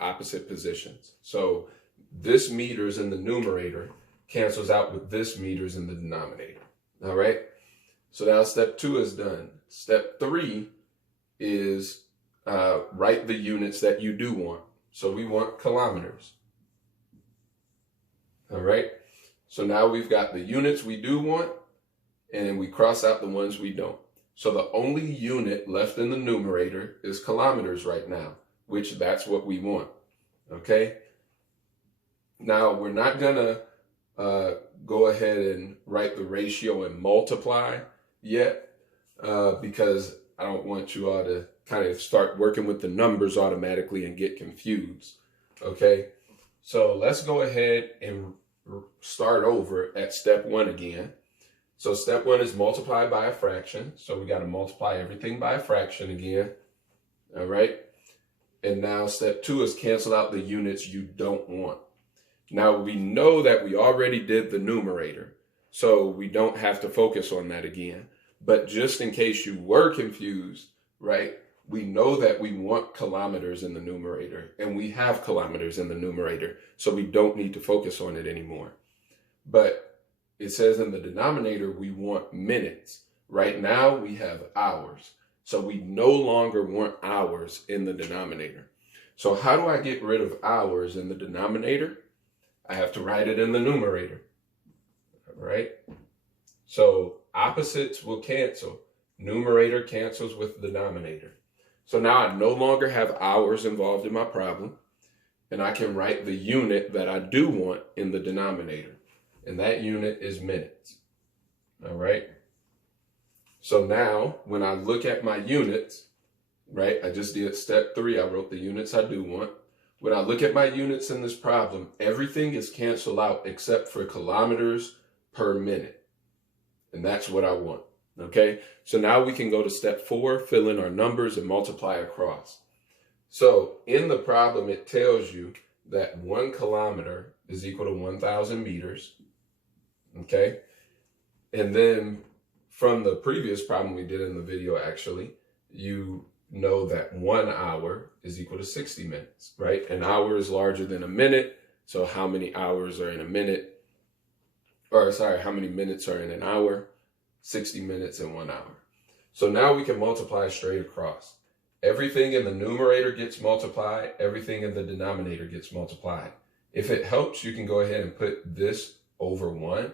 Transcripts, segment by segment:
opposite positions. So this meters in the numerator cancels out with this meters in the denominator. All right. So now step 2 is done. Step 3 is write the units that you do want. So we want kilometers. All right. So now we've got the units we do want, and we cross out the ones we don't. So the only unit left in the numerator is kilometers right now, which that's what we want. Okay. Now we're not gonna go ahead and write the ratio and multiply yet, because I don't want you all to kind of start working with the numbers automatically and get confused. Okay, so let's go ahead and start over at step 1 again. So step 1 is multiply by a fraction. So we got to multiply everything by a fraction again. All right. And now step 2 is cancel out the units you don't want. Now we know that we already did the numerator, so we don't have to focus on that again. But just in case you were confused, right, we know that we want kilometers in the numerator, and we have kilometers in the numerator, so we don't need to focus on it anymore. But it says in the denominator we want minutes. Right now we have hours, so we no longer want hours in the denominator. So how do I get rid of hours in the denominator? I have to write it in the numerator. All right? So opposites will cancel. Numerator cancels with the denominator. So now I no longer have hours involved in my problem, and I can write the unit that I do want in the denominator, and that unit is minutes. All right? So now when I look at my units, right, I just did step 3. I wrote the units I do want. When I look at my units in this problem, everything is canceled out except for kilometers per minute. And that's what I want. Okay, so now we can go to step 4, fill in our numbers and multiply across. So in the problem, it tells you that 1 kilometer is equal to 1,000 meters. Okay, and then from the previous problem we did in the video, actually, you know that 1 hour is equal to 60 minutes, right? An hour is larger than a minute. So how many hours are in a minute? Or sorry, how many minutes are in an hour? 60 minutes in 1 hour. So now we can multiply straight across. Everything in the numerator gets multiplied. Everything in the denominator gets multiplied. If it helps, you can go ahead and put this over 1,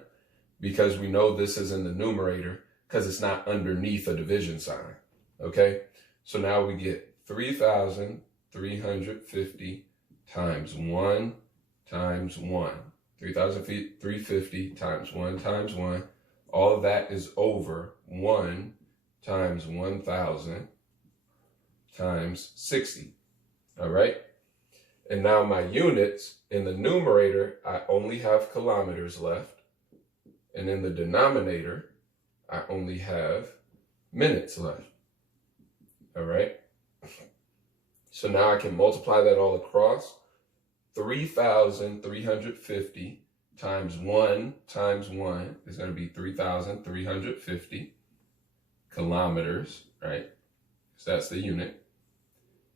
because we know this is in the numerator because it's not underneath a division sign. Okay. So now we get 3,350 times 1 times 1. 3,350 times 1 times 1. All of that is over 1 times 1,000 times 60. All right. And now my units in the numerator, I only have kilometers left. And in the denominator, I only have minutes left. All right. So now I can multiply that all across. 3,350 times 1 is going to be 3,350 kilometers, right? So that's the unit.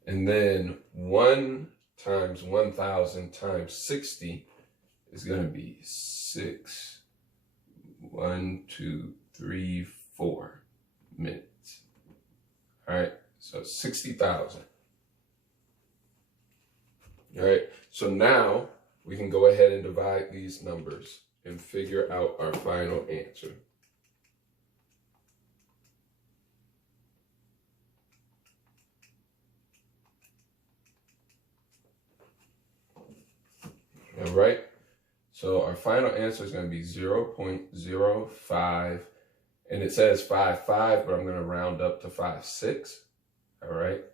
And then 1 times 1,000 times 60 is going to be 6, 1, 2, 3, 4 minutes. All right. So 60,000. All right. So now we can go ahead and divide these numbers and figure out our final answer. All right. So our final answer is going to be 0.05. And it says 55, but I'm going to round up to 56. All right.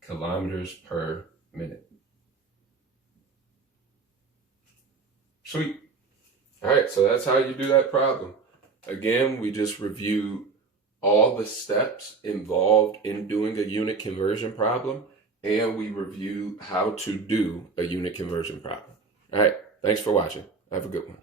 Kilometers per minute. Sweet. All right. So that's how you do that problem. Again, we just reviewed all the steps involved in doing a unit conversion problem, and we reviewed how to do a unit conversion problem. All right. Thanks for watching. Have a good one.